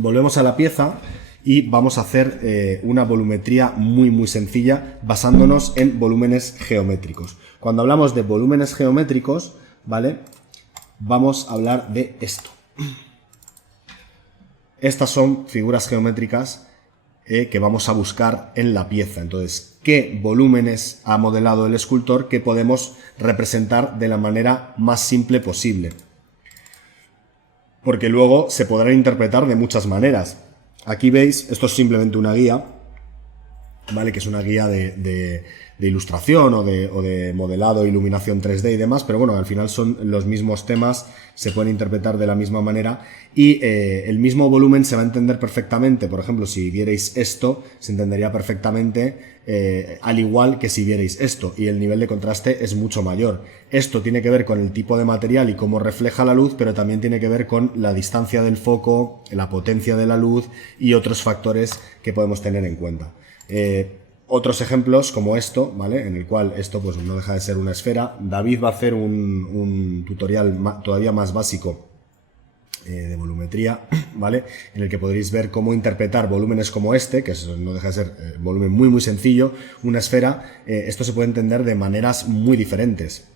Volvemos a la pieza y vamos a hacer una volumetría muy sencilla basándonos en volúmenes geométricos. Cuando hablamos de volúmenes geométricos, ¿vale? Vamos a hablar de esto. Estas son figuras geométricas que vamos a buscar en la pieza. Entonces, ¿qué volúmenes ha modelado el escultor que podemos representar de la manera más simple posible? Porque luego se podrán interpretar de muchas maneras. Aquí veis, esto es simplemente una guía, ¿vale? Que es una guía de ilustración o de modelado, iluminación 3D y demás, pero bueno, al final son los mismos temas, se pueden interpretar de la misma manera y el mismo volumen se va a entender perfectamente. Por ejemplo, si vierais esto, se entendería perfectamente al igual que si vierais esto, y el nivel de contraste es mucho mayor. Esto tiene que ver con el tipo de material y cómo refleja la luz, pero también tiene que ver con la distancia del foco, la potencia de la luz y otros factores que podemos tener en cuenta. Otros ejemplos como esto, ¿vale? En el cual esto pues no deja de ser una esfera. David va a hacer un tutorial todavía más básico de volumetría, ¿vale? En el que podréis ver cómo interpretar volúmenes como este, que no deja de ser volumen muy sencillo, una esfera. Esto se puede entender de maneras muy diferentes,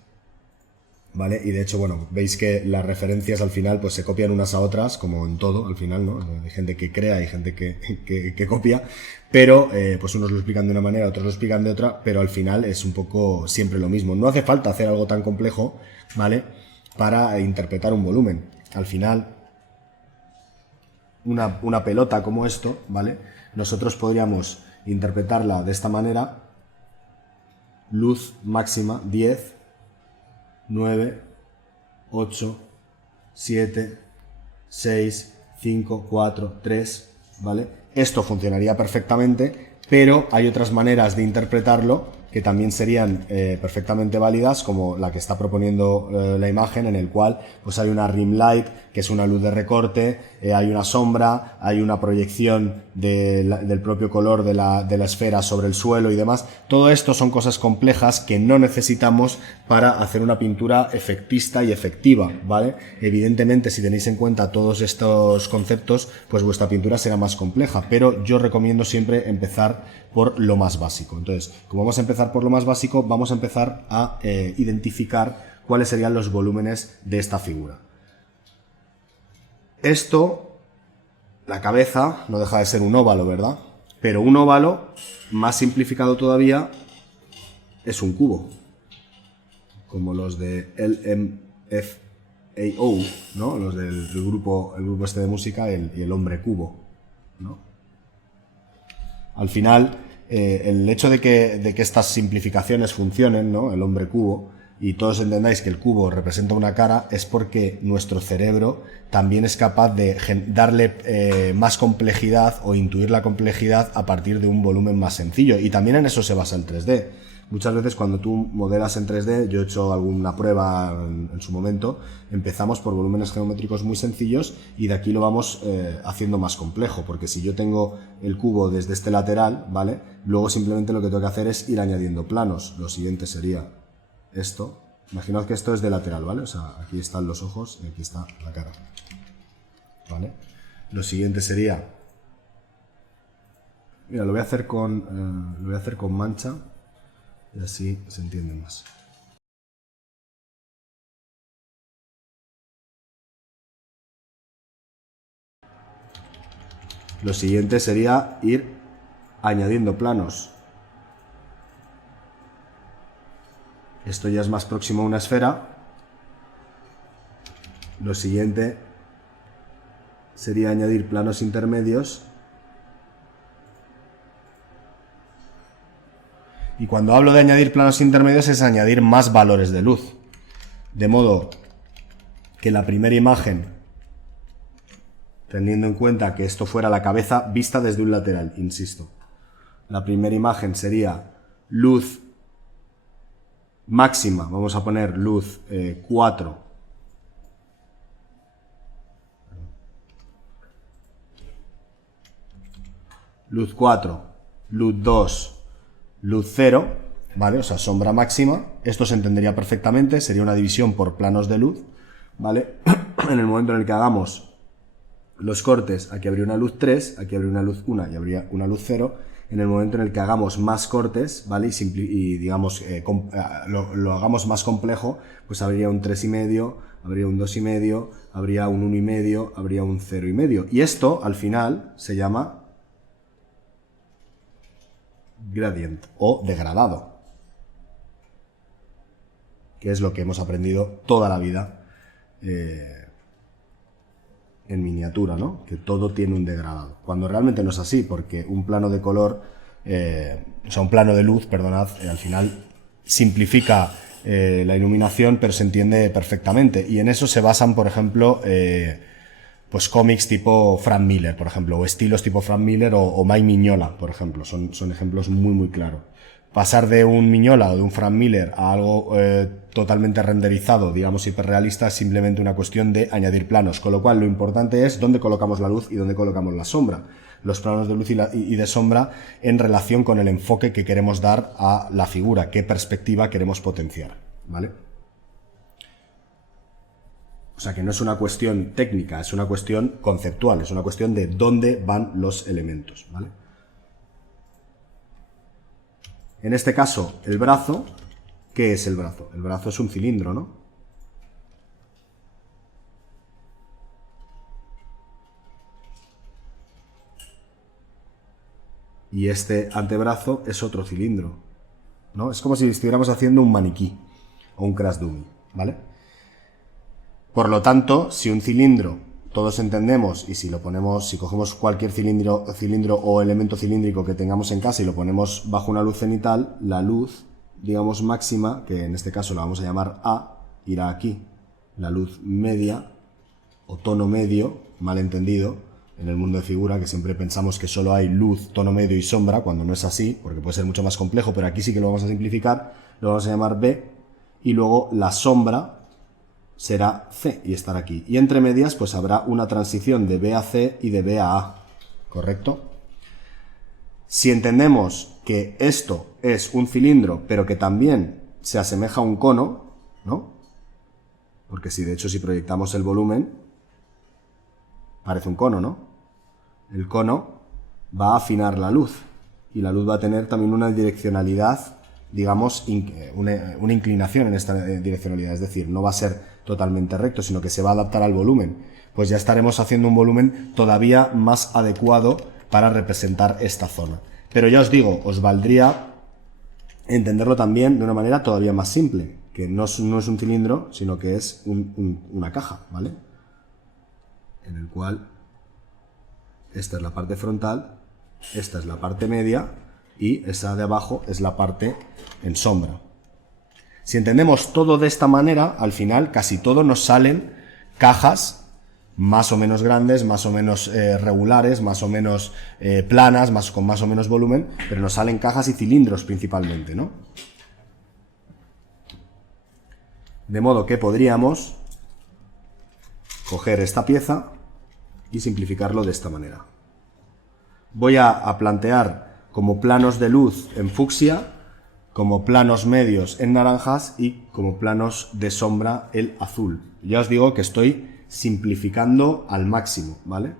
¿vale? Y de hecho, bueno, veis que las referencias al final pues se copian unas a otras, como en todo al final, ¿no? Hay gente que crea y gente que copia, pero pues unos lo explican de una manera, otros lo explican de otra, pero al final es un poco siempre lo mismo. No hace falta hacer algo tan complejo, ¿vale? Para interpretar un volumen. Al final, una pelota como esto, ¿vale? Nosotros podríamos interpretarla de esta manera: luz máxima 10, 9, 8, 7, 6, 5, 4, 3, ¿vale? Esto funcionaría perfectamente, pero hay otras maneras de interpretarlo que también serían perfectamente válidas, como la que está proponiendo la imagen, en el cual pues hay una rim light, que es una luz de recorte, hay una sombra, hay una proyección del propio color de la esfera sobre el suelo y demás. Todo esto son cosas complejas que no necesitamos para hacer una pintura efectista y efectiva, ¿vale? Evidentemente, si tenéis en cuenta todos estos conceptos, pues vuestra pintura será más compleja, pero yo recomiendo siempre empezar por lo más básico. Entonces, como vamos a empezar por lo más básico, vamos a empezar a identificar cuáles serían los volúmenes de esta figura. Esto, la cabeza, no deja de ser un óvalo, ¿verdad? Pero un óvalo, más simplificado todavía, es un cubo, como los de LMFAO, ¿no? Los del grupo este de música, y el hombre cubo, ¿no? Al final, el hecho de que estas simplificaciones funcionen, ¿no? El hombre cubo, y todos entendáis que el cubo representa una cara, es porque nuestro cerebro también es capaz de darle más complejidad o intuir la complejidad a partir de un volumen más sencillo. Y también en eso se basa el 3D. Muchas veces cuando tú modelas en 3D, yo he hecho alguna prueba en su momento, empezamos por volúmenes geométricos muy sencillos y de aquí lo vamos haciendo más complejo, porque si yo tengo el cubo desde este lateral, ¿vale? Luego simplemente lo que tengo que hacer es ir añadiendo planos. Lo siguiente sería esto. Imaginad que esto es de lateral, ¿vale? O sea, aquí están los ojos y aquí está la cara, ¿vale? Lo siguiente sería... Mira, lo voy a hacer con mancha, y así se entiende más. Lo siguiente sería ir añadiendo planos. Esto ya es más próximo a una esfera. Lo siguiente sería añadir planos intermedios. Y cuando hablo de añadir planos intermedios es añadir más valores de luz. De modo que la primera imagen, teniendo en cuenta que esto fuera la cabeza vista desde un lateral, insisto. La primera imagen sería luz máxima, vamos a poner luz 4. Luz 4, luz 2, luz 0, ¿vale? O sea, sombra máxima. Esto se entendería perfectamente, sería una división por planos de luz, ¿vale? En el momento en el que hagamos los cortes, aquí habría una luz 3, aquí habría una luz 1 y habría una luz 0. En el momento en el que hagamos más cortes, ¿vale? Y digamos, lo hagamos más complejo, pues habría un 3,5, habría un 2,5, habría un 1,5, habría un 0,5. Y esto, al final, se llama gradient o degradado, que es lo que hemos aprendido toda la vida en miniatura, ¿no? Que todo tiene un degradado. Cuando realmente no es así, porque un plano de color, o sea, un plano de luz, perdonad, al final simplifica la iluminación, pero se entiende perfectamente. Y en eso se basan, por ejemplo, pues cómics tipo Frank Miller, por ejemplo, o estilos tipo Frank Miller o Mike Mignola, por ejemplo. Son ejemplos muy, muy claros. Pasar de un Mignola o de un Frank Miller a algo totalmente renderizado, digamos hiperrealista, es simplemente una cuestión de añadir planos, con lo cual lo importante es dónde colocamos la luz y dónde colocamos la sombra. Los planos de luz y de sombra en relación con el enfoque que queremos dar a la figura, qué perspectiva queremos potenciar, ¿vale? O sea que no es una cuestión técnica, es una cuestión conceptual, es una cuestión de dónde van los elementos, ¿vale? En este caso, el brazo, ¿qué es el brazo? El brazo es un cilindro, ¿no? Y este antebrazo es otro cilindro, ¿no? Es como si estuviéramos haciendo un maniquí o un crash dummy, ¿vale? Por lo tanto, si un cilindro, todos entendemos, y si lo ponemos, si cogemos cualquier cilindro o elemento cilíndrico que tengamos en casa y lo ponemos bajo una luz cenital, la luz, digamos, máxima, que en este caso la vamos a llamar A, irá aquí. La luz media, o tono medio, mal entendido, en el mundo de figura, que siempre pensamos que solo hay luz, tono medio y sombra, cuando no es así, porque puede ser mucho más complejo, pero aquí sí que lo vamos a simplificar, lo vamos a llamar B, y luego la sombra será C y estará aquí. Y entre medias pues habrá una transición de B a C y de B a A, ¿correcto? Si entendemos que esto es un cilindro, pero que también se asemeja a un cono, ¿no? Porque si de hecho si proyectamos el volumen, parece un cono, ¿no? El cono va a afinar la luz y la luz va a tener también una direccionalidad, digamos, una inclinación en esta direccionalidad, es decir, no va a ser totalmente recto, sino que se va a adaptar al volumen. Pues ya estaremos haciendo un volumen todavía más adecuado para representar esta zona. Pero ya os digo, os valdría entenderlo también de una manera todavía más simple, que no es un cilindro, sino que es una caja, ¿vale? En el cual esta es la parte frontal, esta es la parte media y esa de abajo es la parte en sombra. Si entendemos todo de esta manera, al final casi todo nos salen cajas más o menos grandes, más o menos regulares, más o menos planas, con más o menos volumen, pero nos salen cajas y cilindros principalmente, ¿no? De modo que podríamos coger esta pieza y simplificarlo de esta manera. Voy a plantear como planos de luz en fucsia, como planos medios en naranjas y como planos de sombra el azul. Ya os digo que estoy simplificando al máximo, ¿vale?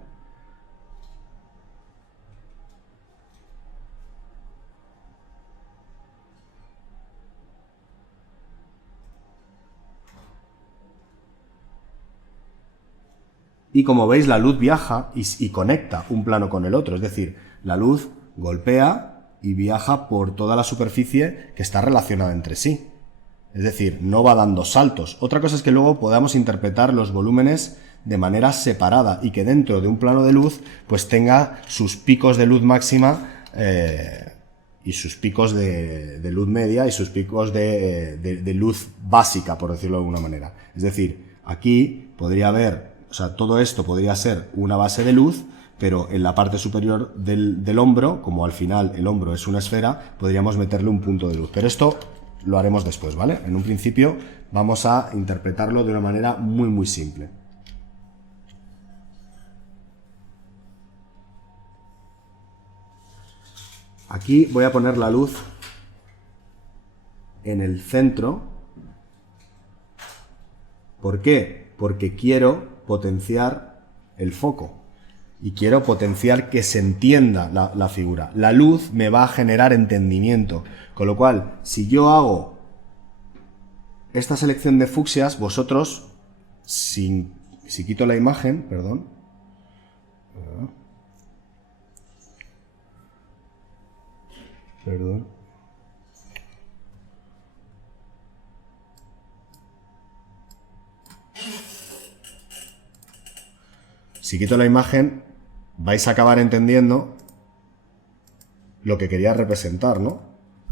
Y como veis, la luz viaja y conecta un plano con el otro, es decir, la luz golpea y viaja por toda la superficie que está relacionada entre sí. Es decir, no va dando saltos. Otra cosa es que luego podamos interpretar los volúmenes de manera separada y que dentro de un plano de luz pues tenga sus picos de luz máxima y sus picos de luz media y sus picos de luz básica, por decirlo de alguna manera. Es decir, aquí podría haber, o sea, todo esto podría ser una base de luz, pero en la parte superior del hombro, como al final el hombro es una esfera, podríamos meterle un punto de luz. Pero esto lo haremos después, ¿vale? En un principio vamos a interpretarlo de una manera muy, muy simple. Aquí voy a poner la luz en el centro. ¿Por qué? Porque quiero potenciar el foco. y quiero potenciar que se entienda la figura. La luz me va a generar entendimiento, con lo cual, si yo hago esta selección de fucsias, vosotros, si quito la imagen, perdón, si quito la imagen, vais a acabar entendiendo lo que quería representar, ¿no?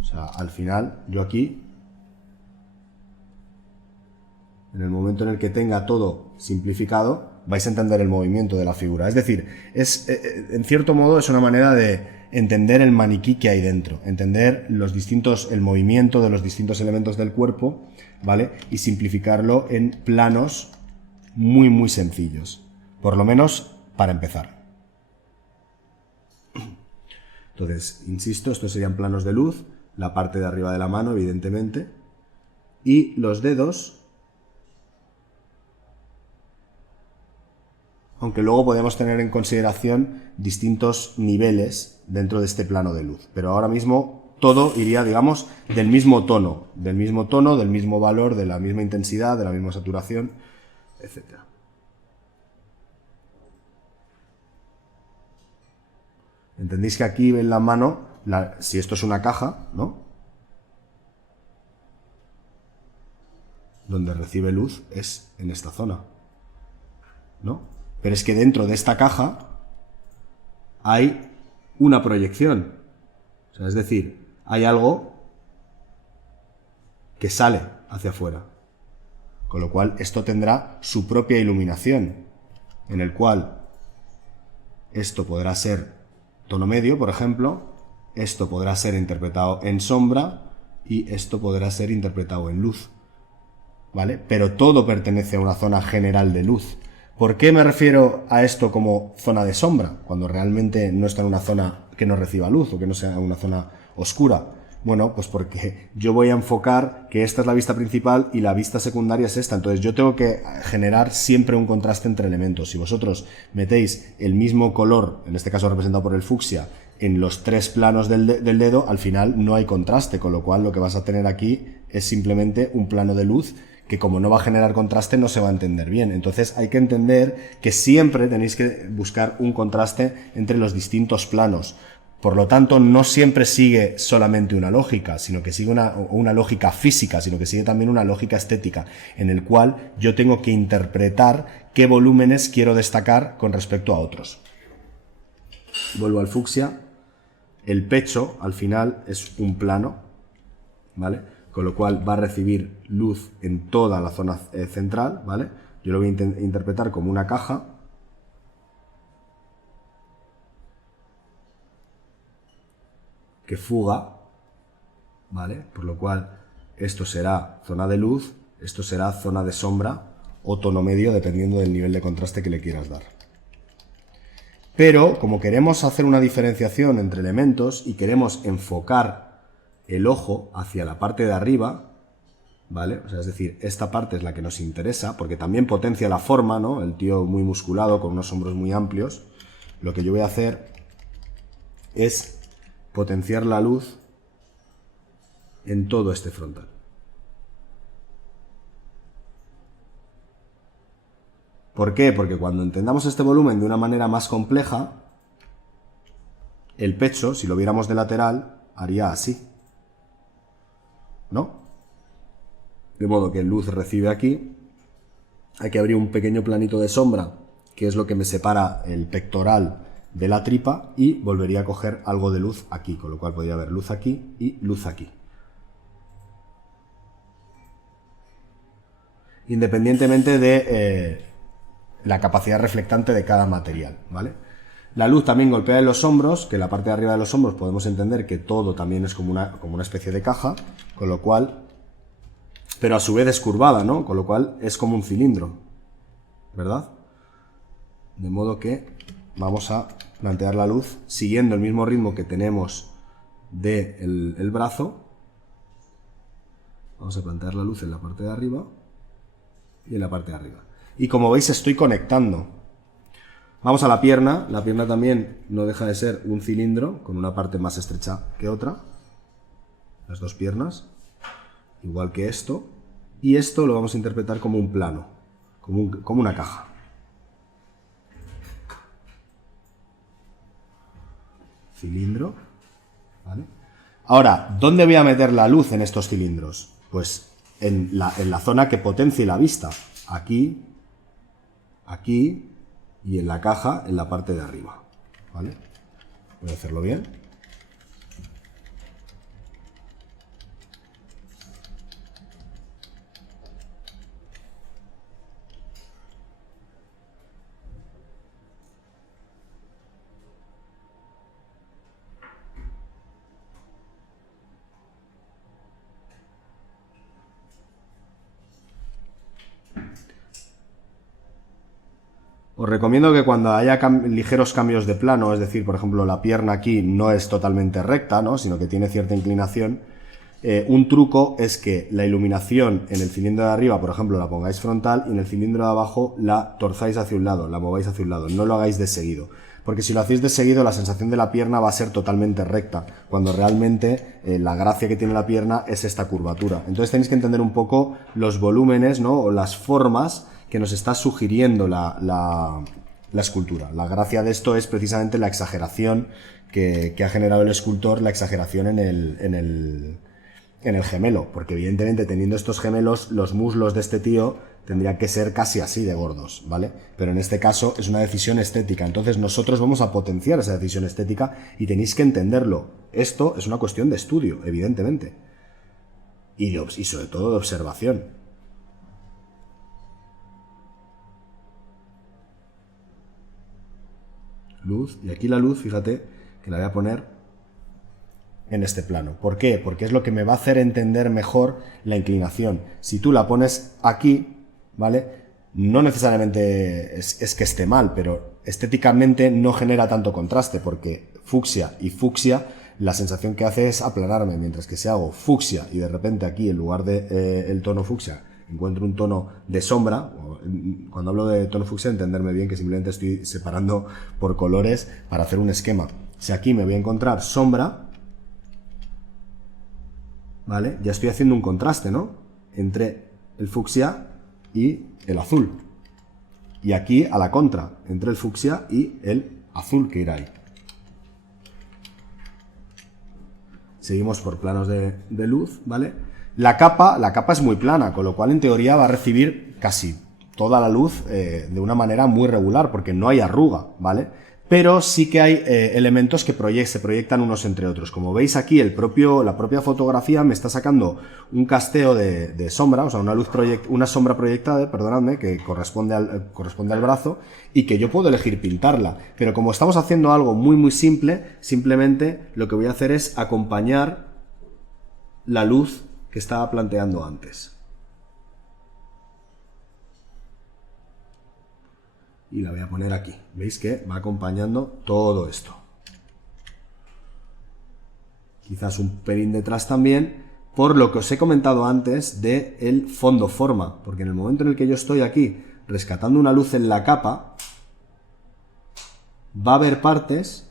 O sea, al final, yo aquí, en el momento en el que tenga todo simplificado, vais a entender el movimiento de la figura. Es decir, en cierto modo es una manera de entender el maniquí que hay dentro, entender el movimiento de los distintos elementos del cuerpo, ¿vale? Y simplificarlo en planos muy, muy sencillos. Por lo menos para empezar. Entonces, insisto, estos serían planos de luz, la parte de arriba de la mano, evidentemente, y los dedos, aunque luego podemos tener en consideración distintos niveles dentro de este plano de luz. Pero ahora mismo todo iría, digamos, del mismo tono, del mismo valor, de la misma intensidad, de la misma saturación, etc. Entendéis que aquí en la mano, si esto es una caja, ¿no? Donde recibe luz es en esta zona, ¿no? Pero es que dentro de esta caja hay una proyección. O sea, es decir, hay algo que sale hacia afuera. Con lo cual, esto tendrá su propia iluminación, en el cual esto podrá ser tono medio, por ejemplo, esto podrá ser interpretado en sombra y esto podrá ser interpretado en luz, ¿vale? Pero todo pertenece a una zona general de luz. ¿Por qué me refiero a esto como zona de sombra? Cuando realmente no está en una zona que no reciba luz o que no sea una zona oscura. Bueno, pues porque yo voy a enfocar que esta es la vista principal y la vista secundaria es esta. Entonces yo tengo que generar siempre un contraste entre elementos. Si vosotros metéis el mismo color, en este caso representado por el fucsia, en los tres planos del dedo, al final no hay contraste, con lo cual lo que vas a tener aquí es simplemente un plano de luz que, como no va a generar contraste, no se va a entender bien. Entonces hay que entender que siempre tenéis que buscar un contraste entre los distintos planos. Por lo tanto, no siempre sigue solamente una lógica, sino que sigue una lógica física, sino que sigue también una lógica estética, en el cual yo tengo que interpretar qué volúmenes quiero destacar con respecto a otros. Vuelvo al fucsia. El pecho, al final, es un plano, ¿vale? Con lo cual va a recibir luz en toda la zona central, ¿vale? Yo lo voy a interpretar como una caja. Que fuga, ¿vale? Por lo cual esto será zona de luz, esto será zona de sombra o tono medio, dependiendo del nivel de contraste que le quieras dar. Pero como queremos hacer una diferenciación entre elementos y queremos enfocar el ojo hacia la parte de arriba, ¿vale? O sea, es decir, esta parte es la que nos interesa, porque también potencia la forma, ¿no? El tío muy musculado, con unos hombros muy amplios. Lo que yo voy a hacer es potenciar la luz en todo este frontal. ¿Por qué? Porque cuando entendamos este volumen de una manera más compleja, el pecho, si lo viéramos de lateral, haría así, ¿no? De modo que luz recibe aquí, hay que abrir un pequeño planito de sombra, que es lo que me separa el pectoral de la tripa, y volvería a coger algo de luz aquí, con lo cual podría haber luz aquí y luz aquí. Independientemente de la capacidad reflectante de cada material, ¿vale? La luz también golpea en los hombros, que en la parte de arriba de los hombros podemos entender que todo también es como una especie de caja, con lo cual, pero a su vez es curvada, ¿no? Con lo cual es como un cilindro, ¿verdad? De modo que vamos a plantear la luz siguiendo el mismo ritmo que tenemos del brazo. Vamos a plantear la luz en la parte de arriba y en la parte de arriba. Y como veis, estoy conectando. Vamos a la pierna también no deja de ser un cilindro con una parte más estrecha que otra, las dos piernas, igual que esto, y esto lo vamos a interpretar como un plano, como una caja. Cilindro, ¿vale? Ahora, ¿dónde voy a meter la luz en estos cilindros? Pues en la zona que potencie la vista, aquí, aquí y en la caja en la parte de arriba, ¿vale? Voy a hacerlo bien. Os recomiendo que cuando haya ligeros cambios de plano, es decir, por ejemplo, la pierna aquí no es totalmente recta, ¿no?, sino que tiene cierta inclinación, un truco es que la iluminación en el cilindro de arriba, por ejemplo, la pongáis frontal y en el cilindro de abajo la torzáis hacia un lado, la mováis hacia un lado, no lo hagáis de seguido. Porque si lo hacéis de seguido, la sensación de la pierna va a ser totalmente recta, cuando realmente la gracia que tiene la pierna es esta curvatura. Entonces tenéis que entender un poco los volúmenes, ¿no?, o las formas que nos está sugiriendo la escultura. La gracia de esto es precisamente la exageración que ha generado el escultor, la exageración en el gemelo, porque evidentemente teniendo estos gemelos, los muslos de este tío tendrían que ser casi así de gordos, ¿vale? Pero en este caso es una decisión estética, entonces nosotros vamos a potenciar esa decisión estética y tenéis que entenderlo. Esto es una cuestión de estudio, evidentemente, y sobre todo de observación. Luz, y aquí la luz, fíjate que la voy a poner en este plano. ¿Por qué? Porque es lo que me va a hacer entender mejor la inclinación. Si tú la pones aquí, ¿vale?, no necesariamente es que esté mal, pero estéticamente no genera tanto contraste, porque fucsia y fucsia, la sensación que hace es aplanarme, mientras que si hago fucsia y de repente aquí en lugar de el tono fucsia encuentro un tono de sombra. Cuando hablo de tono fucsia, entenderme bien que simplemente estoy separando por colores para hacer un esquema. Si aquí me voy a encontrar sombra, ¿vale?, ya estoy haciendo un contraste, ¿no?, entre el fucsia y el azul. Y aquí a la contra, entre el fucsia y el azul que irá ahí. Seguimos por planos de luz, ¿vale? La capa es muy plana, con lo cual en teoría va a recibir casi toda la luz de una manera muy regular, porque no hay arruga, ¿vale? Pero sí que hay elementos que se proyectan unos entre otros. Como veis aquí, la propia fotografía me está sacando un casteo de sombra, o sea, una sombra proyectada, perdonadme, que corresponde al brazo, y que yo puedo elegir pintarla. Pero como estamos haciendo algo muy muy simple, simplemente lo que voy a hacer es acompañar la luz que estaba planteando antes. Y la voy a poner aquí. Veis que va acompañando todo esto. Quizás un pelín detrás también, por lo que os he comentado antes de el fondo forma, porque en el momento en el que yo estoy aquí rescatando una luz en la capa, va a haber partes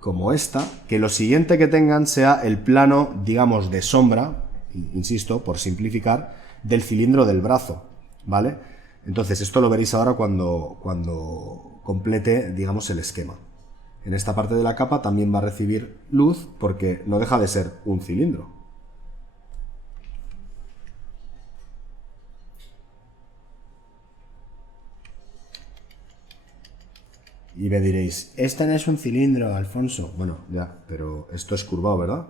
como esta, que lo siguiente que tengan sea el plano, digamos, de sombra, insisto, por simplificar, del cilindro del brazo, ¿vale? Entonces esto lo veréis ahora cuando complete, digamos, el esquema. En esta parte de la capa también va a recibir luz porque no deja de ser un cilindro. Y me diréis, este no es un cilindro, Alfonso. Bueno, ya, pero esto es curvado, ¿verdad?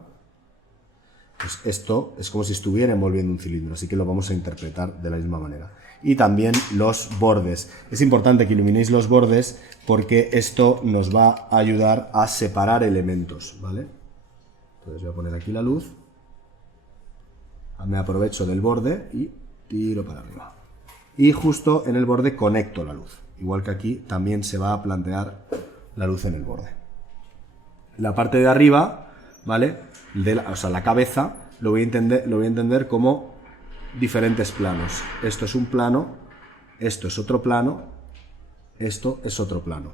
Pues esto es como si estuviera envolviendo un cilindro, así que lo vamos a interpretar de la misma manera. Y también los bordes. Es importante que iluminéis los bordes porque esto nos va a ayudar a separar elementos, ¿vale? Entonces voy a poner aquí la luz. Me aprovecho del borde y tiro para arriba. Y justo en el borde conecto la luz. Igual que aquí también se va a plantear la luz en el borde. La parte de arriba, ¿vale?, o sea, la cabeza, lo voy a entender como diferentes planos. Esto es un plano, esto es otro plano esto es otro plano.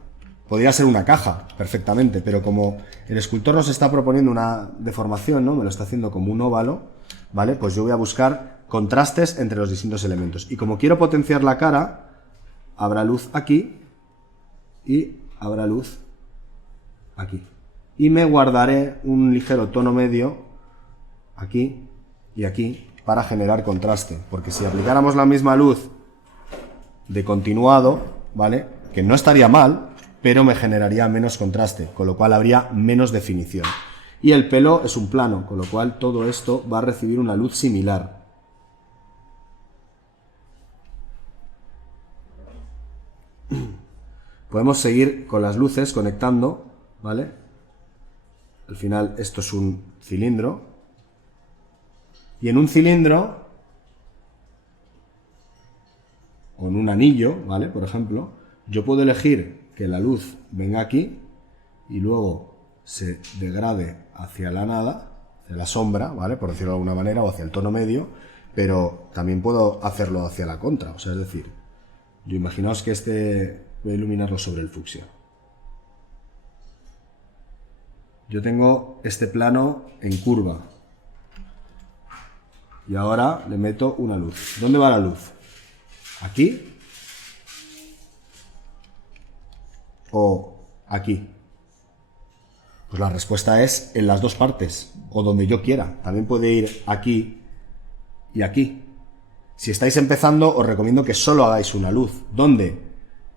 Podría ser una caja, perfectamente, pero como el escultor nos está proponiendo una deformación, ¿no? Me lo está haciendo como un óvalo, ¿vale? Pues yo voy a buscar contrastes entre los distintos elementos. Y como quiero potenciar la cara, habrá luz aquí y habrá luz aquí. Y me guardaré un ligero tono medio aquí y aquí para generar contraste. Porque si aplicáramos la misma luz de continuado, ¿vale? Que no estaría mal, pero me generaría menos contraste, con lo cual habría menos definición. Y el pelo es un plano, con lo cual todo esto va a recibir una luz similar. Podemos seguir con las luces conectando, ¿vale? Al final esto es un cilindro. Y en un cilindro, o en un anillo, ¿vale? Por ejemplo, yo puedo elegir que la luz venga aquí y luego se degrade hacia la nada, hacia la sombra, ¿vale? Por decirlo de alguna manera, o hacia el tono medio, pero también puedo hacerlo hacia la contra. O sea, es decir, yo imaginaos que voy a iluminarlo sobre el fucsia. Yo tengo este plano en curva. Y ahora le meto una luz. ¿Dónde va la luz? ¿Aquí? ¿O aquí? Pues la respuesta es en las dos partes, o donde yo quiera. También puede ir aquí y aquí. Si estáis empezando, os recomiendo que solo hagáis una luz. ¿Dónde?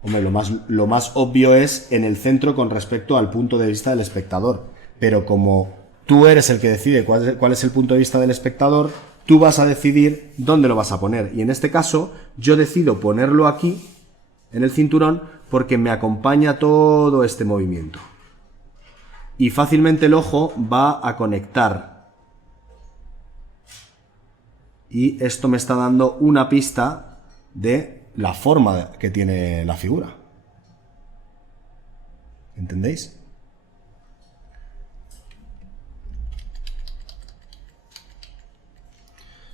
Hombre, lo más obvio es en el centro con respecto al punto de vista del espectador. Pero como tú eres el que decide cuál es el punto de vista del espectador, tú vas a decidir dónde lo vas a poner. Y en este caso, yo decido ponerlo aquí, en el cinturón, porque me acompaña todo este movimiento. Y fácilmente el ojo va a conectar. Y esto me está dando una pista de la forma que tiene la figura. ¿Entendéis?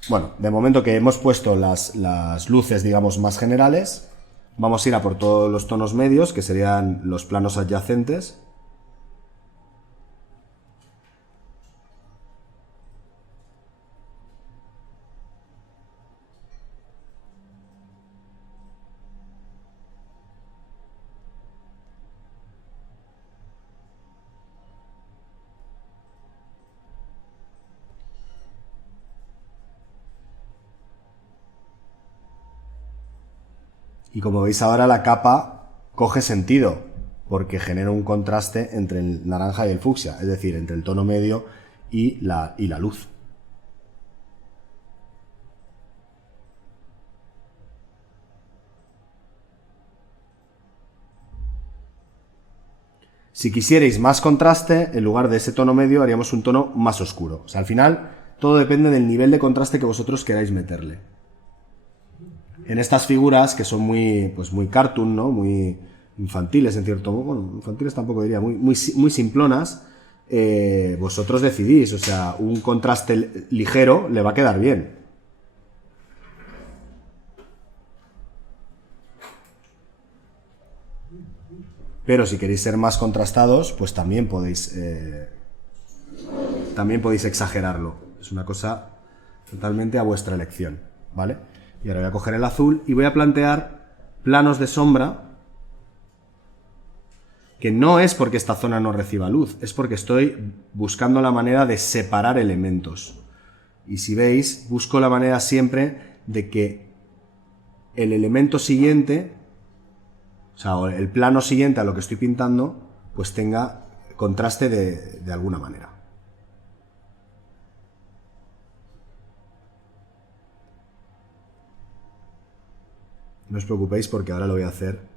Bueno, de momento que hemos puesto las luces, digamos, más generales, vamos a ir a por todos los tonos medios, que serían los planos adyacentes. Y como veis ahora la capa coge sentido, porque genera un contraste entre el naranja y el fucsia, es decir, entre el tono medio y la luz. Si quisierais más contraste, en lugar de ese tono medio haríamos un tono más oscuro. O sea, al final todo depende del nivel de contraste que vosotros queráis meterle. En estas figuras, que son muy cartoon, ¿no? Muy infantiles, en cierto modo, bueno, infantiles tampoco diría, muy simplonas, vosotros decidís, o sea, un contraste ligero le va a quedar bien. Pero si queréis ser más contrastados, pues también podéis exagerarlo. Es una cosa totalmente a vuestra elección, ¿vale? Y ahora voy a coger el azul y voy a plantear planos de sombra, que no es porque esta zona no reciba luz, es porque estoy buscando la manera de separar elementos. Y si veis, busco la manera siempre de que el elemento siguiente, o sea, el plano siguiente a lo que estoy pintando, pues tenga contraste de alguna manera. No os preocupéis porque ahora lo voy a hacer.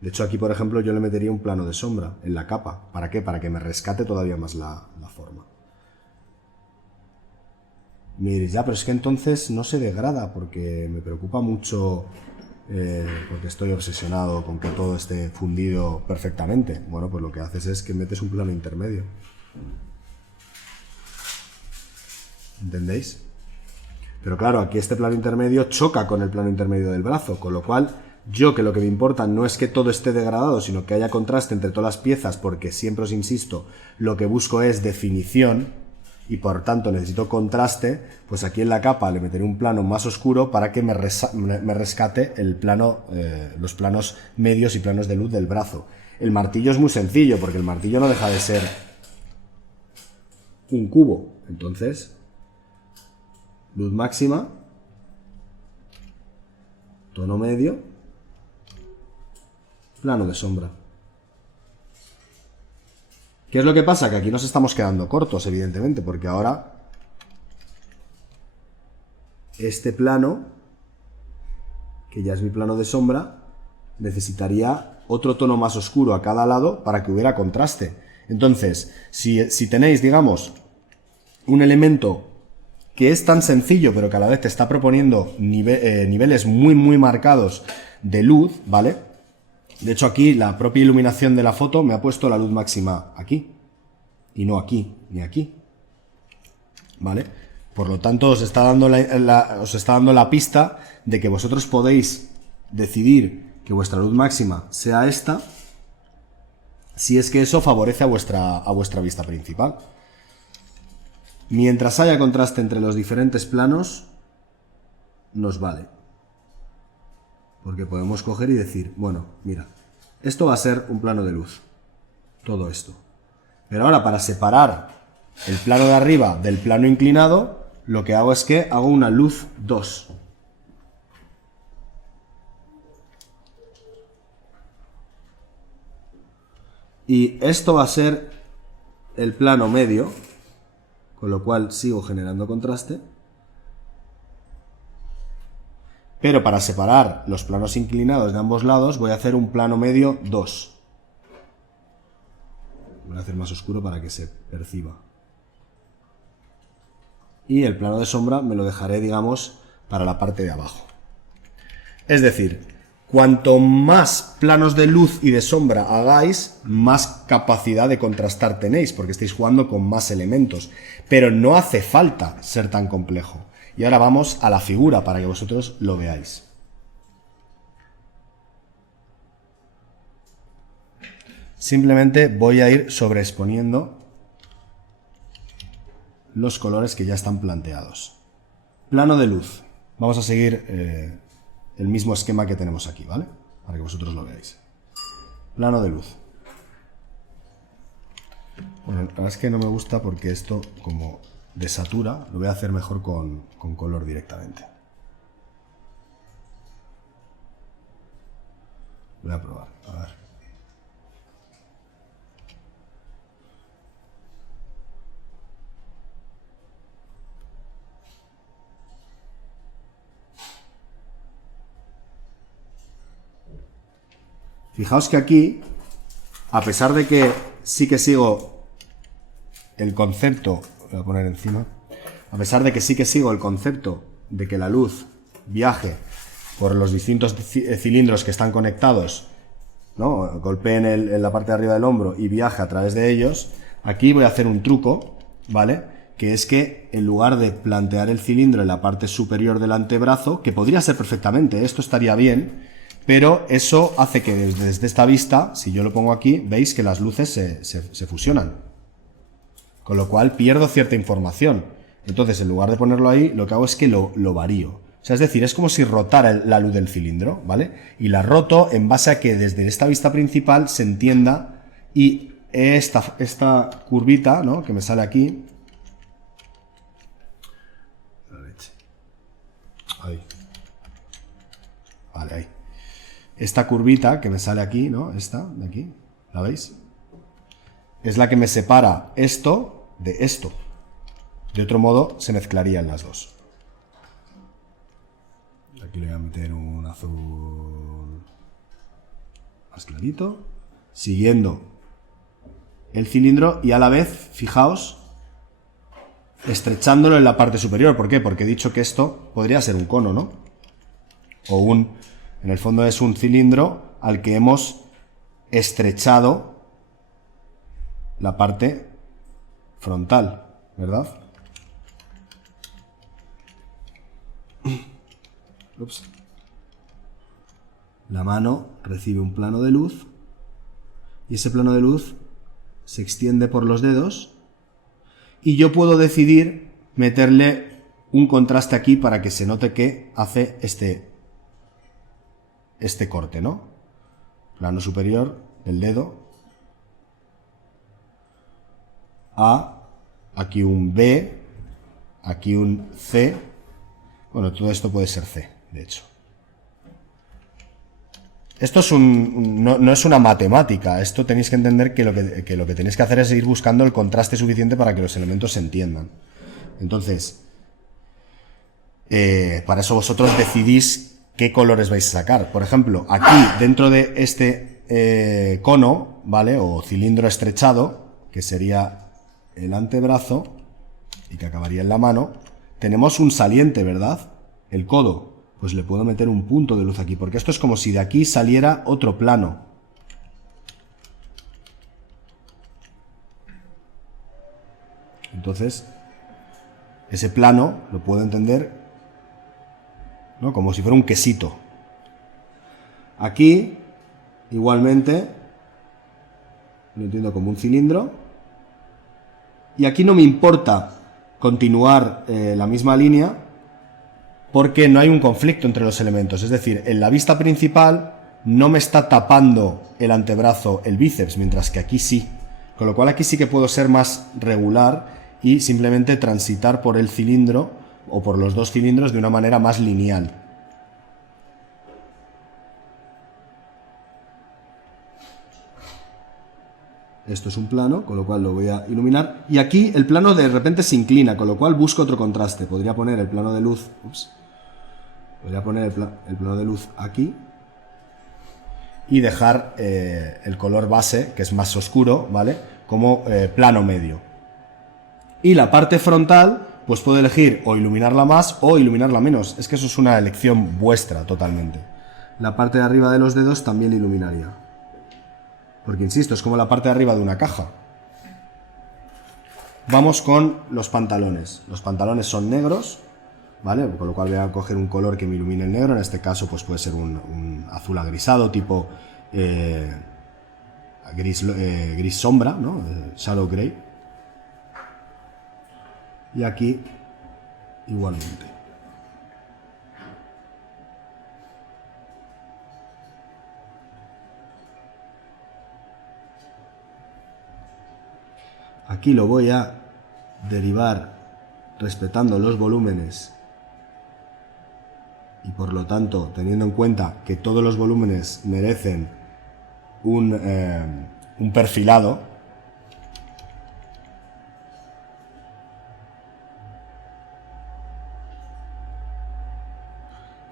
De hecho, aquí, por ejemplo, yo le metería un plano de sombra en la capa. ¿Para qué? Para que me rescate todavía más la forma. Me diréis, ya, pero es que entonces no se degrada porque me preocupa mucho, porque estoy obsesionado con que todo esté fundido perfectamente. Bueno, pues lo que haces es que metes un plano intermedio. ¿Entendéis? Pero claro, aquí este plano intermedio choca con el plano intermedio del brazo, con lo cual Yo, que lo que me importa no es que todo esté degradado, sino que haya contraste entre todas las piezas, porque siempre os insisto, lo que busco es definición y por tanto necesito contraste, pues aquí en la capa le meteré un plano más oscuro para que me rescate el plano, los planos medios y planos de luz del brazo. El martillo es muy sencillo, porque el martillo no deja de ser un cubo. Entonces, luz máxima, tono medio, plano de sombra. ¿Qué es lo que pasa? Que aquí nos estamos quedando cortos, evidentemente, porque ahora este plano, que ya es mi plano de sombra, necesitaría otro tono más oscuro a cada lado para que hubiera contraste. Entonces, si tenéis, digamos, un elemento que es tan sencillo, pero que a la vez te está proponiendo niveles muy, muy marcados de luz, ¿vale? De hecho, aquí la propia iluminación de la foto me ha puesto la luz máxima aquí, y no aquí, ni aquí, ¿vale? Por lo tanto, os está dando la pista de que vosotros podéis decidir que vuestra luz máxima sea esta, si es que eso favorece a vuestra vista principal. Mientras haya contraste entre los diferentes planos, nos vale. Porque podemos coger y decir, bueno, mira, esto va a ser un plano de luz. Todo esto. Pero ahora, para separar el plano de arriba del plano inclinado, lo que hago es que hago una luz 2. Y esto va a ser el plano medio, con lo cual sigo generando contraste. Pero para separar los planos inclinados de ambos lados voy a hacer un plano medio 2. Voy a hacer más oscuro para que se perciba. Y el plano de sombra me lo dejaré, digamos, para la parte de abajo. Es decir, cuanto más planos de luz y de sombra hagáis, más capacidad de contrastar tenéis, porque estáis jugando con más elementos. Pero no hace falta ser tan complejo. Y ahora vamos a la figura para que vosotros lo veáis. Simplemente voy a ir sobreexponiendo los colores que ya están planteados. Plano de luz. Vamos a seguir el mismo esquema que tenemos aquí, ¿vale? Para que vosotros lo veáis. Plano de luz. Bueno, la verdad es que no me gusta porque esto, como desatura, lo voy a hacer mejor con color directamente. Voy a probar, a ver. Fijaos que aquí, a pesar de que sí que sigo el concepto, voy a poner encima, a pesar de que sí que sigo el concepto de que la luz viaje por los distintos cilindros que están conectados, ¿no? Golpeen en la parte de arriba del hombro y viaje a través de ellos, aquí voy a hacer un truco, ¿vale? Que es que en lugar de plantear el cilindro en la parte superior del antebrazo, que podría ser perfectamente, esto estaría bien, pero eso hace que desde esta vista, si yo lo pongo aquí, veis que las luces se fusionan. Con lo cual pierdo cierta información. Entonces, en lugar de ponerlo ahí, lo que hago es que lo varío. O sea, es decir, es como si rotara la luz del cilindro, ¿vale? Y la roto en base a que desde esta vista principal se entienda y esta curvita, ¿no? Que me sale aquí. Ahí. Vale, ahí. Esta curvita que me sale aquí, ¿no? Esta de aquí, ¿la veis? Es la que me separa esto de esto. De otro modo, se mezclarían las dos. Aquí le voy a meter un azul más clarito, siguiendo el cilindro y a la vez, fijaos, estrechándolo en la parte superior. ¿Por qué? Porque he dicho que esto podría ser un cono, ¿no? O en el fondo es un cilindro al que hemos estrechado la parte frontal, ¿verdad? Ups. La mano recibe un plano de luz y ese plano de luz se extiende por los dedos y yo puedo decidir meterle un contraste aquí para que se note que hace este corte, ¿no? Plano superior del dedo A, aquí un B, aquí un C. Bueno, todo esto puede ser C, de hecho. Esto es no es una matemática. Esto tenéis que entender que lo que tenéis que hacer es ir buscando el contraste suficiente para que los elementos se entiendan. Entonces, para eso vosotros decidís qué colores vais a sacar. Por ejemplo, aquí, dentro de este cono, ¿vale? O cilindro estrechado, que sería el antebrazo y que acabaría en la mano, tenemos un saliente, ¿verdad? El codo. Pues le puedo meter un punto de luz aquí, porque esto es como si de aquí saliera otro plano. Entonces, ese plano lo puedo entender, ¿no? Como si fuera un quesito. Aquí, igualmente, lo entiendo como un cilindro. Y aquí no me importa continuar la misma línea porque no hay un conflicto entre los elementos. Es decir, en la vista principal no me está tapando el antebrazo el bíceps, mientras que aquí sí. Con lo cual aquí sí que puedo ser más regular y simplemente transitar por el cilindro o por los dos cilindros de una manera más lineal. Esto es un plano, con lo cual lo voy a iluminar. Y aquí el plano de repente se inclina, con lo cual busco otro contraste. Podría poner el plano de luz. Podría poner el plano de luz aquí. Y dejar el color base, que es más oscuro, ¿vale? Como plano medio. Y la parte frontal, pues puedo elegir o iluminarla más o iluminarla menos. Es que eso es una elección vuestra totalmente. La parte de arriba de los dedos también la iluminaría. Porque, insisto, es como la parte de arriba de una caja. Vamos con los pantalones. Los pantalones son negros, ¿vale? Con lo cual voy a coger un color que me ilumine el negro. En este caso, pues puede ser un azul agrisado, tipo gris sombra, ¿no? Shadow Gray. Y aquí, igualmente. Aquí lo voy a derivar respetando los volúmenes y por lo tanto teniendo en cuenta que todos los volúmenes merecen un perfilado.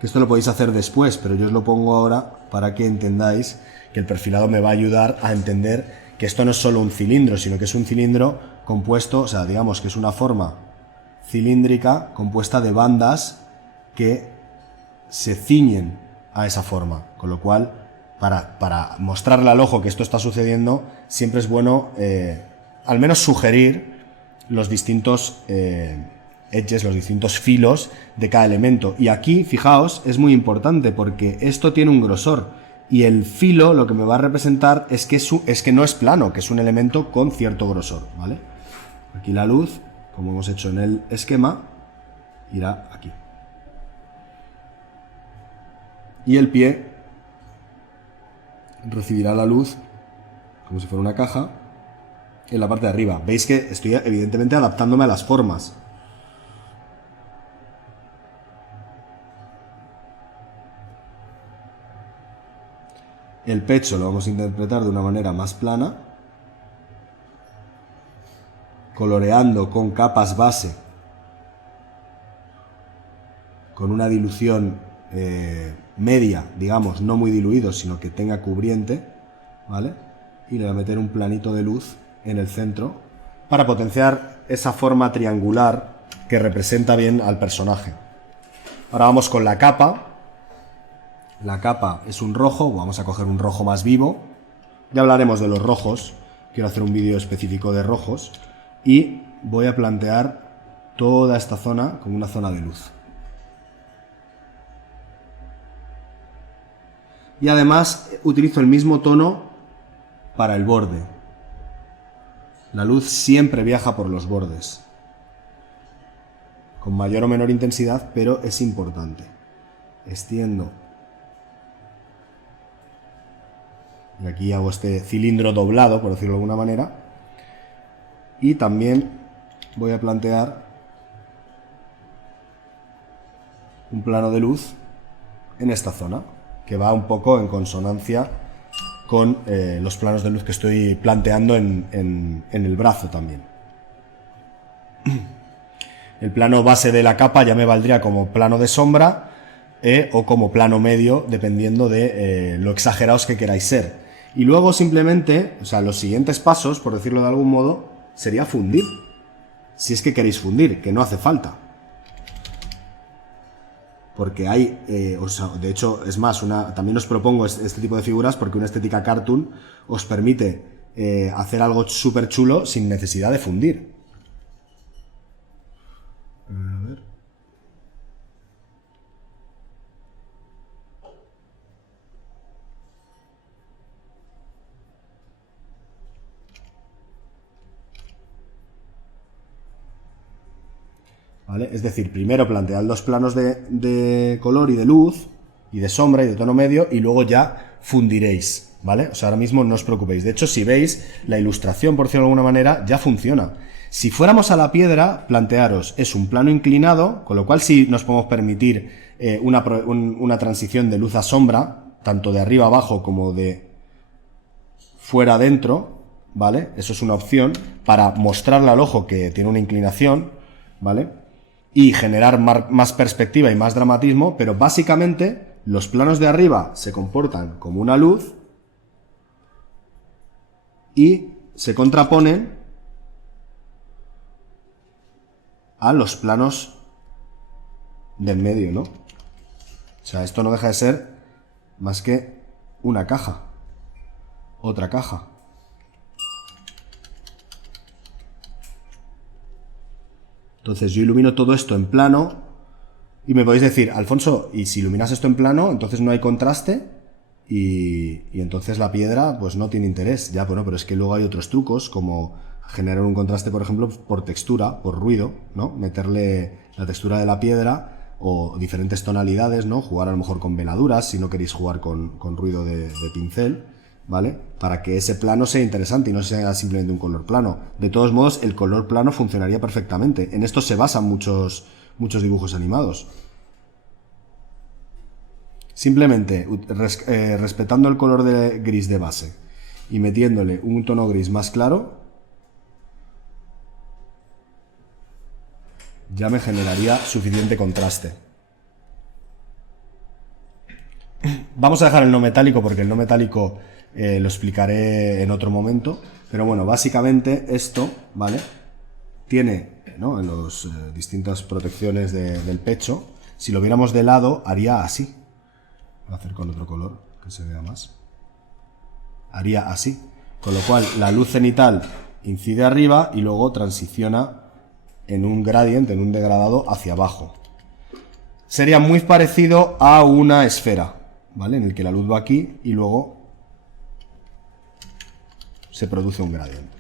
Que esto lo podéis hacer después, pero yo os lo pongo ahora para que entendáis que el perfilado me va a ayudar a entender que esto no es solo un cilindro, sino que es un cilindro compuesto, o sea, digamos que es una forma cilíndrica compuesta de bandas que se ciñen a esa forma, con lo cual para mostrarle al ojo que esto está sucediendo siempre es bueno al menos sugerir los distintos edges, los distintos filos de cada elemento. Y aquí, fijaos, es muy importante porque esto tiene un grosor y el filo lo que me va a representar es que no es plano, que es un elemento con cierto grosor, ¿vale? Aquí la luz, como hemos hecho en el esquema, irá aquí. Y el pie recibirá la luz como si fuera una caja en la parte de arriba. Veis que estoy evidentemente adaptándome a las formas. El pecho lo vamos a interpretar de una manera más plana, coloreando con capas base, con una dilución media, digamos, no muy diluido, sino que tenga cubriente, ¿vale? Y le voy a meter un planito de luz en el centro para potenciar esa forma triangular que representa bien al personaje. Ahora vamos con la capa. La capa es un rojo, vamos a coger un rojo más vivo. Ya hablaremos de los rojos, quiero hacer un vídeo específico de rojos. Y voy a plantear toda esta zona como una zona de luz. y además utilizo el mismo tono para el borde. La luz siempre viaja por los bordes, con mayor o menor intensidad, pero es importante. Extiendo. Y aquí hago este cilindro doblado, por decirlo de alguna manera. Y también voy a plantear un plano de luz en esta zona, que va un poco en consonancia con los planos de luz que estoy planteando en el brazo también. El plano base de la capa ya me valdría como plano de sombra o como plano medio, dependiendo de lo exagerados que queráis ser. Y luego simplemente, o sea, los siguientes pasos, por decirlo de algún modo, sería fundir. Si es que queréis fundir, que no hace falta. Porque hay, o sea, de hecho, es más, también os propongo este tipo de figuras porque una estética cartoon os permite hacer algo súper chulo sin necesidad de fundir. A ver. ¿Vale? Es decir, primero plantead los planos de color y de luz, y de sombra y de tono medio, y luego ya fundiréis, ¿vale? O sea, ahora mismo no os preocupéis. De hecho, si veis, la ilustración, por decirlo de alguna manera, ya funciona. Si fuéramos a la piedra, plantearos, es un plano inclinado, con lo cual sí nos podemos permitir una transición de luz a sombra, tanto de arriba a abajo como de fuera a dentro, ¿vale? Eso es una opción para mostrarle al ojo que tiene una inclinación, ¿vale? Y generar más perspectiva y más dramatismo, pero básicamente los planos de arriba se comportan como una luz y se contraponen a los planos del medio, ¿no? O sea, esto no deja de ser más que una caja, otra caja. Entonces yo ilumino todo esto en plano y me podéis decir, Alfonso, ¿y si iluminas esto en plano, entonces no hay contraste? Y entonces la piedra pues no tiene interés. Ya, bueno, pero es que luego hay otros trucos como generar un contraste, por ejemplo, por textura, por ruido, ¿no? Meterle la textura de la piedra o diferentes tonalidades, ¿no? Jugar a lo mejor con veladuras si no queréis jugar con ruido de pincel, ¿vale? Para que ese plano sea interesante y no sea simplemente un color plano. De todos modos, el color plano funcionaría perfectamente. En esto se basan muchos dibujos animados. Simplemente respetando el color de gris de base y metiéndole un tono gris más claro, ya me generaría suficiente contraste. Vamos a dejar el no metálico porque el no metálico lo explicaré en otro momento, pero bueno, básicamente esto, ¿vale? Tiene, ¿no? En las distintas protecciones del pecho, si lo viéramos de lado, haría así. Voy a hacer con otro color que se vea más. Haría así, con lo cual la luz cenital incide arriba y luego transiciona en un gradiente, en un degradado hacia abajo. Sería muy parecido a una esfera, ¿vale? En el que la luz va aquí y luego se produce un gradiente.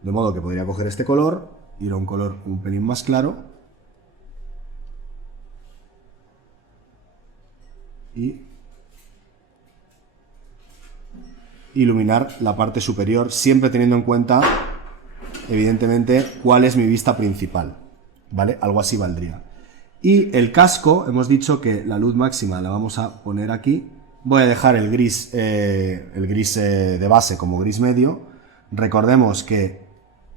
De modo que podría coger este color, ir a un color un pelín más claro y iluminar la parte superior, siempre teniendo en cuenta, evidentemente, cuál es mi vista principal, ¿vale? Algo así valdría. Y el casco, hemos dicho que la luz máxima la vamos a poner aquí. Voy a dejar el gris de base como gris medio. Recordemos que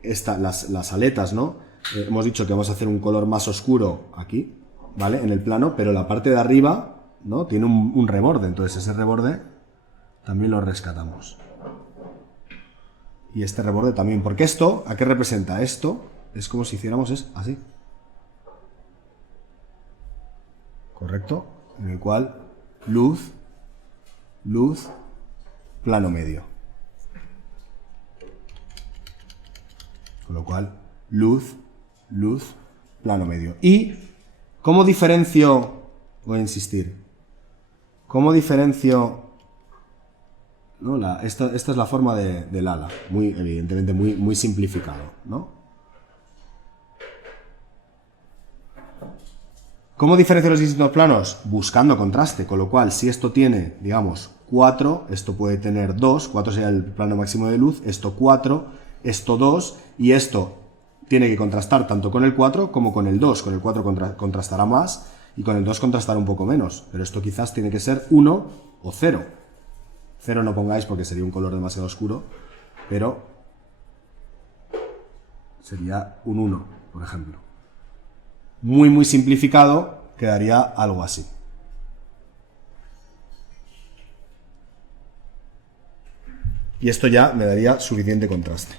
las aletas, ¿no? Hemos dicho que vamos a hacer un color más oscuro aquí, ¿vale? En el plano, pero la parte de arriba, ¿no? Tiene un reborde, entonces ese reborde también lo rescatamos. Y este reborde también, porque esto, ¿a qué representa? Esto es como si hiciéramos así. ¿Correcto? En el cual luz, plano medio. Con lo cual, luz, plano medio. ¿Y cómo diferencio? Voy a insistir. ¿Cómo diferencio? ¿No? Esta es la forma del ala, muy evidentemente muy simplificado, ¿no? ¿Cómo diferencio los distintos planos? Buscando contraste, con lo cual si esto tiene, digamos, 4, esto puede tener 2, 4 sería el plano máximo de luz, esto 4, esto 2, y esto tiene que contrastar tanto con el 4 como con el 2, con el 4 contrastará más y con el 2 contrastará un poco menos, pero esto quizás tiene que ser 1 o 0. 0 no pongáis porque sería un color demasiado oscuro, pero sería un 1, por ejemplo. Muy simplificado, quedaría algo así. Y esto ya me daría suficiente contraste.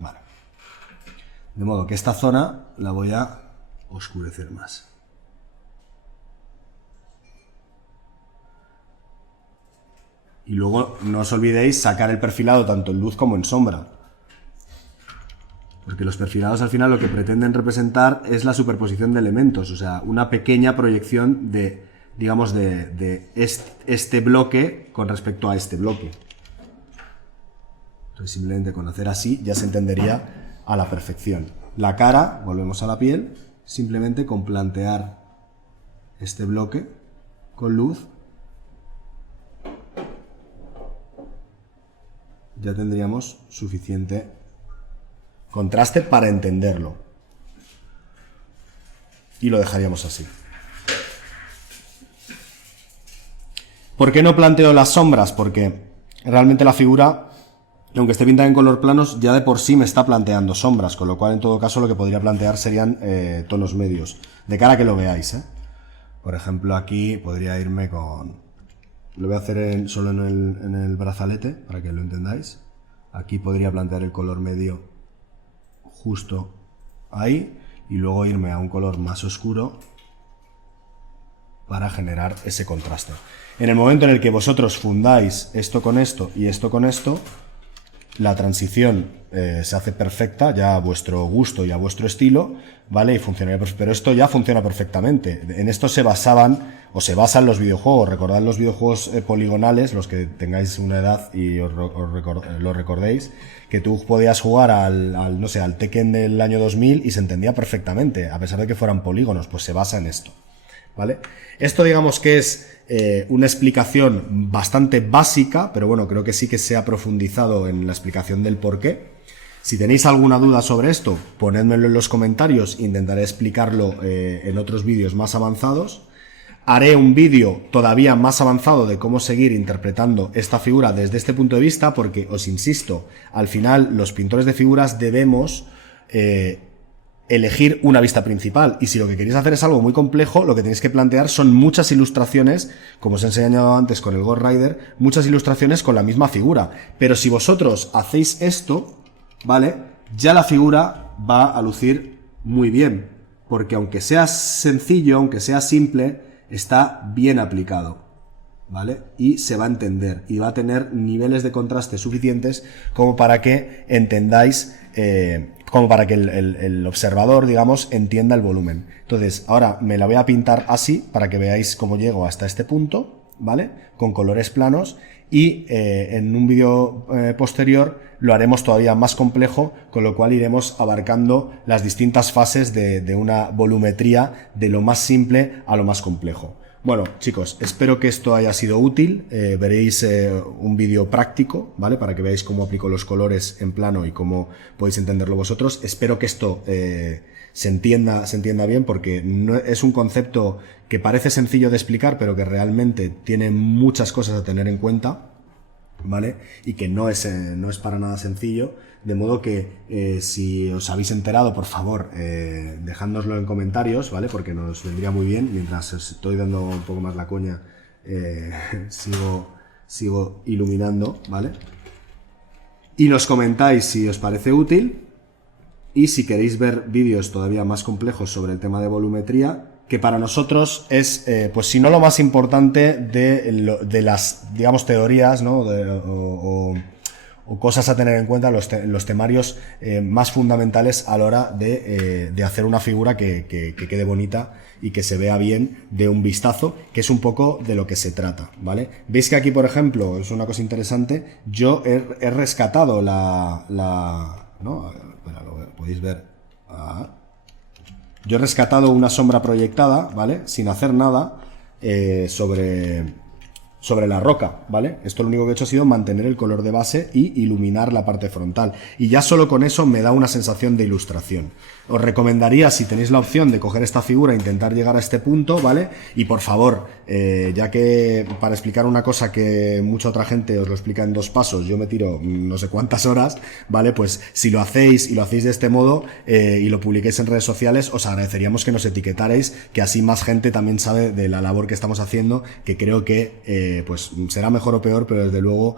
Vale. De modo que esta zona la voy a oscurecer más. Y luego no os olvidéis sacar el perfilado tanto en luz como en sombra. Porque los perfilados al final lo que pretenden representar es la superposición de elementos, o sea, una pequeña proyección de, digamos, de este bloque con respecto a este bloque. Entonces simplemente con hacer así ya se entendería a la perfección. La cara, volvemos a la piel, simplemente con plantear este bloque con luz ya tendríamos suficiente contraste para entenderlo. Y lo dejaríamos así. ¿Por qué no planteo las sombras? Porque realmente la figura, aunque esté pintada en color planos, ya de por sí me está planteando sombras, con lo cual en todo caso lo que podría plantear serían tonos medios, de cara a que lo veáis, ¿eh? Por ejemplo, aquí podría irme con... Lo voy a hacer solo en el brazalete, para que lo entendáis. Aquí podría plantear el color medio justo ahí, y luego irme a un color más oscuro para generar ese contraste. En el momento en el que vosotros fundáis esto con esto y esto con esto, la transición se hace perfecta, ya a vuestro gusto y a vuestro estilo, ¿vale? Y funcionaría perfecto. Pero esto ya funciona perfectamente. En esto se basaban, o se basan los videojuegos. Recordad los videojuegos poligonales, los que tengáis una edad y lo recordéis, que tú podías jugar no sé, al Tekken del año 2000 y se entendía perfectamente, a pesar de que fueran polígonos, pues se basa en esto, ¿vale? Esto digamos que es una explicación bastante básica, pero bueno, creo que sí que se ha profundizado en la explicación del porqué. Si tenéis alguna duda sobre esto, ponedmelo en los comentarios, intentaré explicarlo en otros vídeos más avanzados. Haré un vídeo todavía más avanzado de cómo seguir interpretando esta figura desde este punto de vista, porque os insisto, al final los pintores de figuras debemos elegir una vista principal, y si lo que queréis hacer es algo muy complejo, lo que tenéis que plantear son muchas ilustraciones, como os he enseñado antes con el Ghost Rider, muchas ilustraciones con la misma figura. Pero si vosotros hacéis esto, ¿vale? Ya la figura va a lucir muy bien, porque aunque sea sencillo, aunque sea simple, está bien aplicado, ¿vale? Y se va a entender, y va a tener niveles de contraste suficientes como para que entendáis, como para que el observador, digamos, entienda el volumen. Entonces, ahora me la voy a pintar así, para que veáis cómo llego hasta este punto, ¿vale? Con colores planos, y en un vídeo posterior lo haremos todavía más complejo, con lo cual iremos abarcando las distintas fases de una volumetría de lo más simple a lo más complejo. Bueno, chicos, espero que esto haya sido útil. Veréis un vídeo práctico, ¿vale? Para que veáis cómo aplico los colores en plano y cómo podéis entenderlo vosotros. Espero que esto se entienda bien, porque no, es un concepto que parece sencillo de explicar, pero que realmente tiene muchas cosas a tener en cuenta, ¿vale? Y que no es para nada sencillo. De modo que si os habéis enterado, por favor, dejádnoslo en comentarios, ¿vale? Porque nos vendría muy bien. Mientras os estoy dando un poco más la coña, sigo iluminando, ¿vale? Y nos comentáis si os parece útil, y si queréis ver vídeos todavía más complejos sobre el tema de volumetría, que para nosotros es, pues si no lo más importante de las, digamos, teorías, ¿no? o cosas a tener en cuenta, los temarios más fundamentales a la hora de hacer una figura que quede bonita y que se vea bien de un vistazo, que es un poco de lo que se trata, ¿vale? Veis que aquí, por ejemplo, es una cosa interesante, yo he rescatado ¿no? Espera, lo podéis ver. Yo he rescatado una sombra proyectada, ¿vale? Sin hacer nada sobre la roca, ¿vale? Esto lo único que he hecho ha sido mantener el color de base y iluminar la parte frontal. Y ya solo con eso me da una sensación de ilustración. Os recomendaría, si tenéis la opción de coger esta figura e intentar llegar a este punto, ¿vale? Y por favor, ya que para explicar una cosa que mucha otra gente os lo explica en 2 pasos, yo me tiro no sé cuántas horas, ¿vale? Pues si lo hacéis y lo hacéis de este modo y lo publiquéis en redes sociales, os agradeceríamos que nos etiquetarais, que así más gente también sabe de la labor que estamos haciendo, que creo que pues será mejor o peor, pero desde luego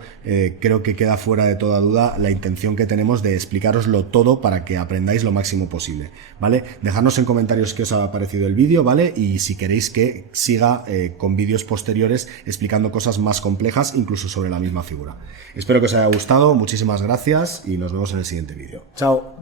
creo que queda fuera de toda duda la intención que tenemos de explicaroslo todo para que aprendáis lo máximo posible, ¿vale? Dejadnos en comentarios qué os ha parecido el vídeo, ¿vale? Y si queréis que siga con vídeos posteriores explicando cosas más complejas, incluso sobre la misma figura. Espero que os haya gustado, muchísimas gracias y nos vemos en el siguiente vídeo. ¡Chao!